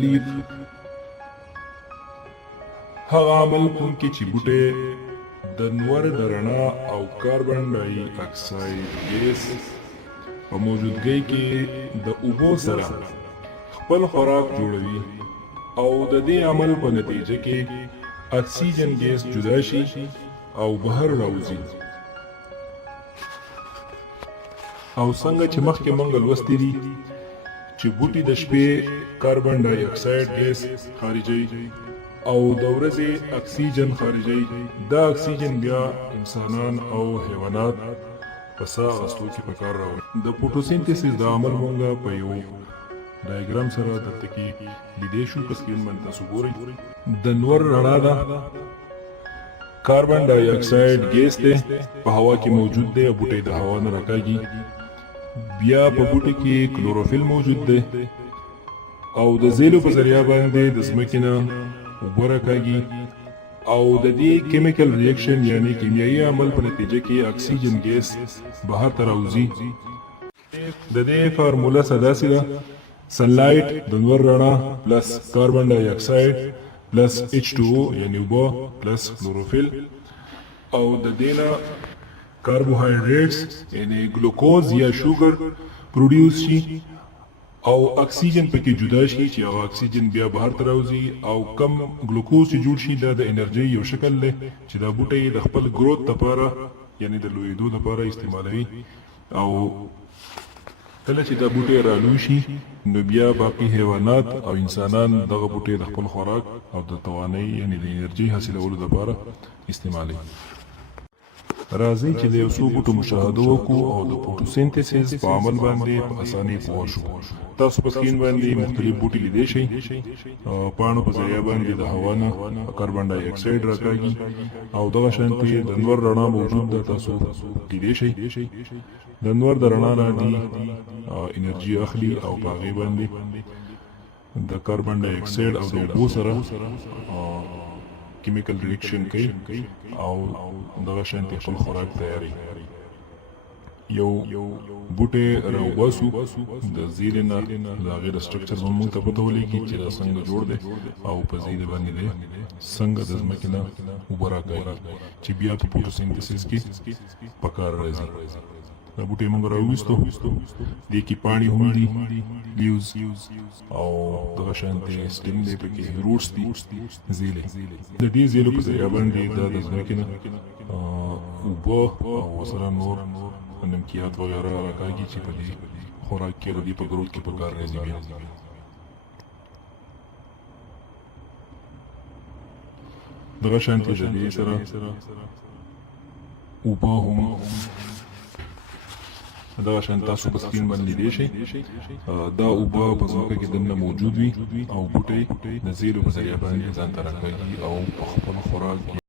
تکلیف هغه عمل کوم کې چې بوټي د نور د رڼا او کاربن ډای اکساید ګیس په موجودګۍ کې د اوبو سره خپل خوراک جوړوي او د دې عمل په نتیجه کې اکسیجن ګیس جدا شي او بهر راوځي. او څنګه چې مخکې مونږ لوستي دي چې بوټي د شپې کاربن ډای اکساید ګیس خارجوي او د ورځې اکسیجن خارجوي. دا اکسیجن بیا انسانان او حیوانات په ساه اخیستو کې په کار راوړي. د فوټوسینتھیسس دا عمل مونږ په یو ډایګرام سره دلته کې لیدی شو. په سکرین باندې تاسو ګورئ د نور رڼا ده، کاربن ډای اکساید ګیس دی په هوا کې موجود دی او بوټي د هوا نه راکاږي. بیا په بوټي کې کلوروفیل موجود دی او د زیلو په ذریعه باندې د ځمکې نه اوبه راکاږي او د دې کیمیکل ریاکشن یعنی کیمیایي عمل په نتیجه کې اکسیجن ګیس بهر ته راوځي. د دې فارموله داسې ده: سنلایټ د نور رڼا پلس کاربن ډای اکساید پلس H2O یعنی اوبه پلس کلوروفیل او د دې نه کاربوهایډریټس یعنی ګلوکوز یا شوګر پروډیوس شي او اکسیجن پکې جدا شي چې هغه اکسیجن بیا بهر ته راوځي او کم ګلوکوز چې جوړ شي دا د انرژي یو شکل دی چې دا بوټي د خپل ګروث لپاره یعنی د لویدو لپاره استعمالوي. او کله چې دا بوټي رالوی شي نو بیا باقي حیوانات او انسانان دغه بوټي د خپل خوراک او د توانایي یعنی د انرژي حاصلولو لپاره استعمالوي. راځئ چې د یو څو بوټو مشاهده وکړو او د فوټوسینتھیسس په عمل باندې په اسانۍ پوه شو. تاسو په سکرین باندې مختلف بوټي لیدی شئ. پاڼو په ذریعه باندې د هوا نه کاربن ډای اکساید راکاږي او دغه شانتې د نور رڼا موجود ده، تاسو لیدی شئ. د نور د رڼا نه دی انرژي اخلي او په هغې باندې د کاربن ډای اکساید او د اوبو سره کیمیکل ریاکشن کوي او دغه شانتې خپل خوراک تیاری. یو بوټی راوباسو د زیرې نه د هغې د سټرکچر به موږ ته پته ولګي چې دا څنګه جوړ دی او په زیرې باندې دی څنګه د ځمکې نه اوبه راکاږي چې بیا په فوټوسینتھیسس کې په کار راځي. دا بوټی موږ راوویستو، دې کې پاڼې هم دي، لیوز او دغه شانتې سټیم دی، پکې روټس دي، زیلې. د دې زیلو په ذریعه باندې دا د ځمکې نه اوبه او ورسره نور نمکیات وغیره راکاږي چې په دې خوراک کې د دې په ګروث کې په کار راځي. بیا دغه شانتې د دې سره اوبه هم دغه شان تاسو په سکرین باندې لیدی شئ. دا اوبه په ځمکه کې دننه موجود وي او بوټی د زیرو په ذریعه باندې ځان ته راکاږي او په خپل خوراک